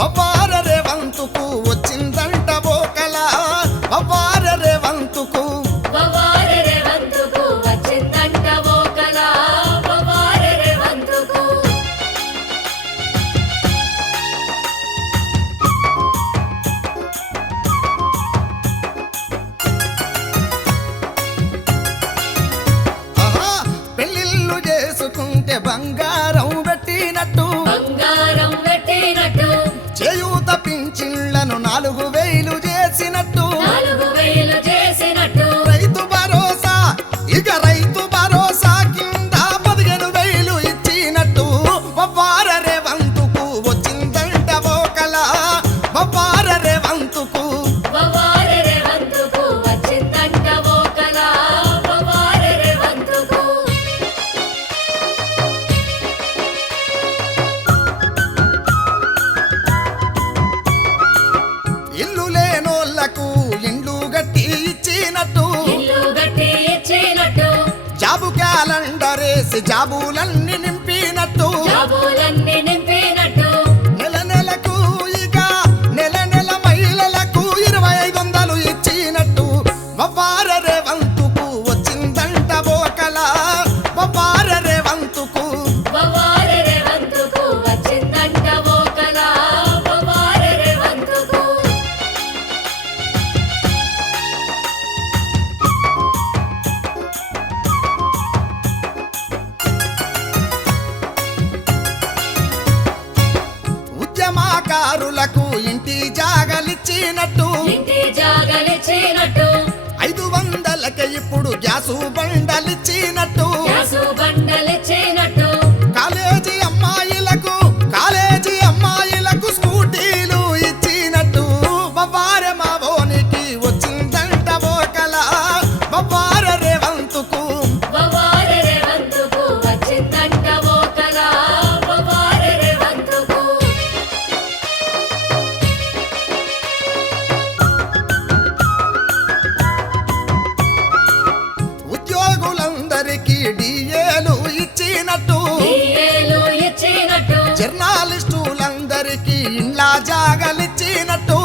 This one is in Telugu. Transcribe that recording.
బవ్వార రేవంతుకు వచ్చిందంట బోకల. బవ్వార రేవంతుకు చేసుకుంటే బంగారం పుట్టించిళ్ళను నాలుగు వేలు చేసినట్టు. నాలుగు వేలు జాబు ఇండ్లు గట్టి ఇచ్చినట్టు. జాబు క్యాలెండర్ వేసి జాబులన్నీ నింపినట్టు. కళాకారులకు ఇంటి జాగలిచ్చినట్టు. ఐదు వందలకి ఇప్పుడు గ్యాసు బండలిచ్చినట్టు. మనిషికి ఇండ్లా జాగలిచ్చినట్టు